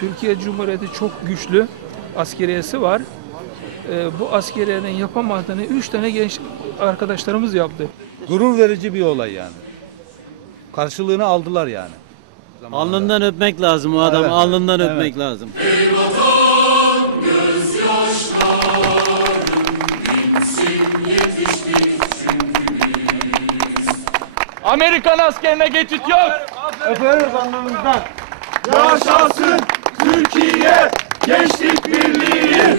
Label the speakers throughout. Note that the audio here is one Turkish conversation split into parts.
Speaker 1: Türkiye Cumhuriyeti çok güçlü askeriyesi var. Ee, bu askeriyenin yapamadığını üç tane genç arkadaşlarımız yaptı.
Speaker 2: Gurur verici bir olay yani. Karşılığını aldılar yani.
Speaker 3: Alnından öpmek lazım o adam.
Speaker 2: Evet.
Speaker 3: Alnından
Speaker 2: Evet.
Speaker 3: öpmek lazım.
Speaker 4: Amerikan askerine geçit yok.
Speaker 5: Yaşasın Türkiye Gençlik Birliği.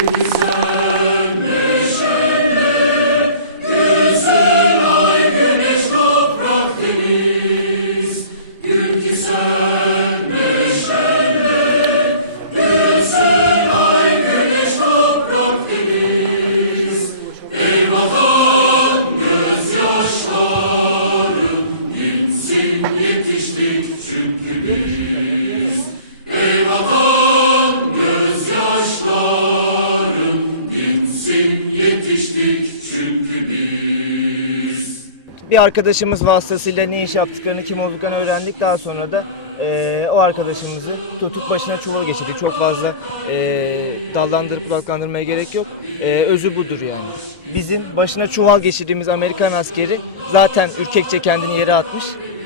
Speaker 6: Bir arkadaşımız vasıtasıyla ne iş yaptıklarını, kim olduklarını öğrendik. Daha sonra da eee, o arkadaşımızı tutup başına çuval geçirdik. Çok fazla eee dallandırıp budaklandırmaya gerek yok. Eee, özü budur yani. Bizim başına çuval geçirdiğimiz Amerikan askeri zaten ürkekçe kendini yere atmış.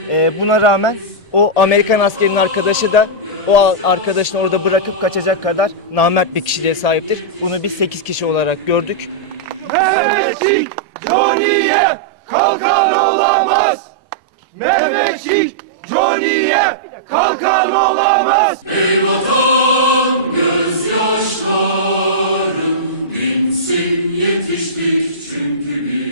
Speaker 6: Eee, buna rağmen o Amerikan askerinin arkadaşı da o arkadaşını orada bırakıp kaçacak kadar namert bir kişiliğe sahiptir. Bunu biz sekiz kişi olarak gördük.
Speaker 5: Mehmetçik Johnny'ye kalkan olamaz. Mehmetçik Johnny'ye kalkan olamaz.
Speaker 7: Ey vatan gözyaşlarım dinsin yetiştik çünkü biz.